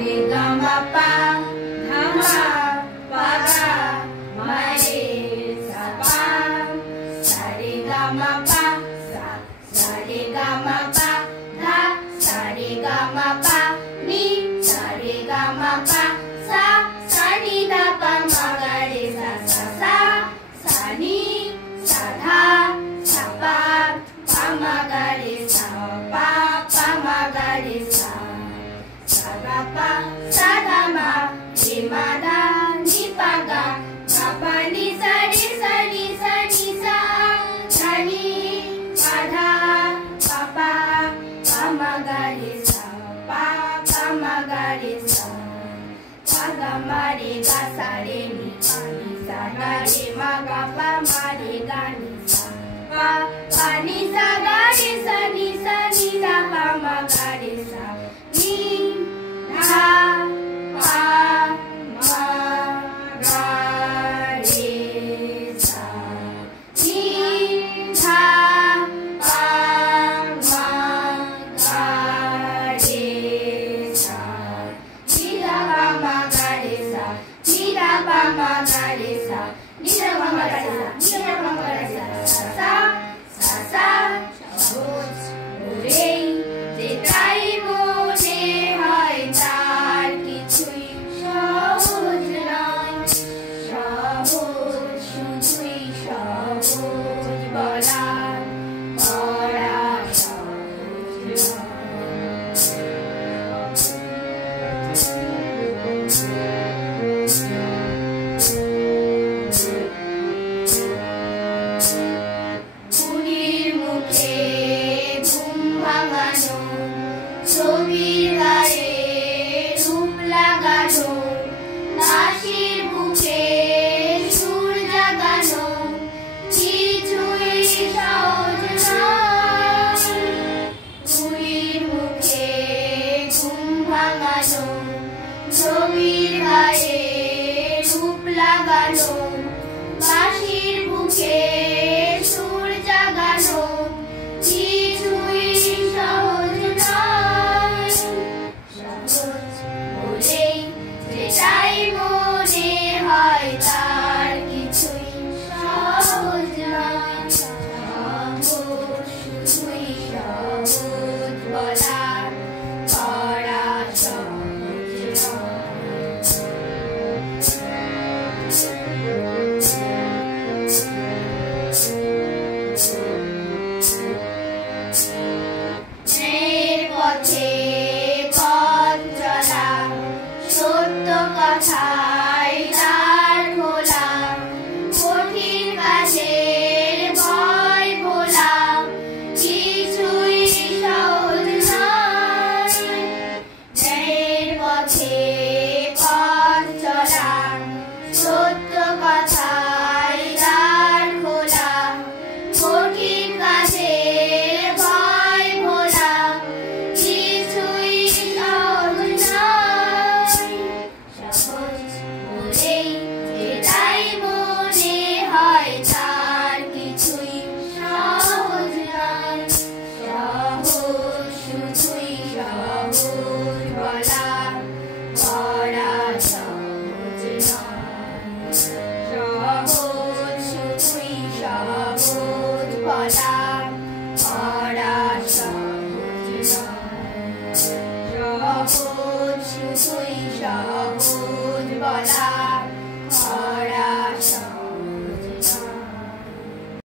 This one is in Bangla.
रे ग म प ध म प ग म रे सा प सा रे ग म प सा रे ग म प ध सा रे ग म प नि सा रे ग म प सा सा नि ध प म ग रे सा सा सा सा नि सा ध सा प प म ग रे सा प प म ग रे सा सा ग प सा ध म रे म ध नि प ग म प नि सा रे सा नि सा नि सा सा नि प ध प प प म ग रे सा प प म ग रे सा प ग म रे ग सा रे नि प नि सा ग रे म ग प म रे ग नि सा प प नि सा ग रे सा नि ध प म ग रे सा नि ध प म ग रे सा नि ध प म ग रे सा नि ध प म ग रे सा नि ध प म ग रे सा नि ध प म ग रे सा नि ध प म ग रे सा सा सा सा সবুজ ভোরেই যেটাই মনে হয় তার কিছুই সহজ নয় সহজ শুধুই সহজ বলা পড়া সহজ পুরীর মুখে ঘুম ভাঙানো ছবির গায়ে রূপ লাগানো দাসীর বুকে সুর জাগানো কিছুই সহজ নয় পুরীর মুখে ঘুম ভাঙানো ছবির গায়ে রূপ লাগানো দাসীর বুকে সুর জাগানো কিছুই সহজ নয় সহজ বলেই যেটাই মনে হয় তার কিছুই সহজ নয় সহজ শুধুই সহজ বলা পড়া সহজ পথে পথ চলা সত্য কথায় দ্বার খোলা কঠিন কাজের ভয় ভোলা কিছুই সহজ নয় ন্যায়ের পথে পথ চলা সত্য কথায় দ্বার খোলা কঠিন কাজের ভয় ভোলা কিছুই সহজ নয় সহজ বলেই যেটাই মনে হয় তার কিছুই সহজ নয় সহজ শুধুই সহজ বলা পড়া সহজ নয় সহজ শুধুই সহজ বলা পড়া সহজ নয় সহজ শুধুই সহজ বলা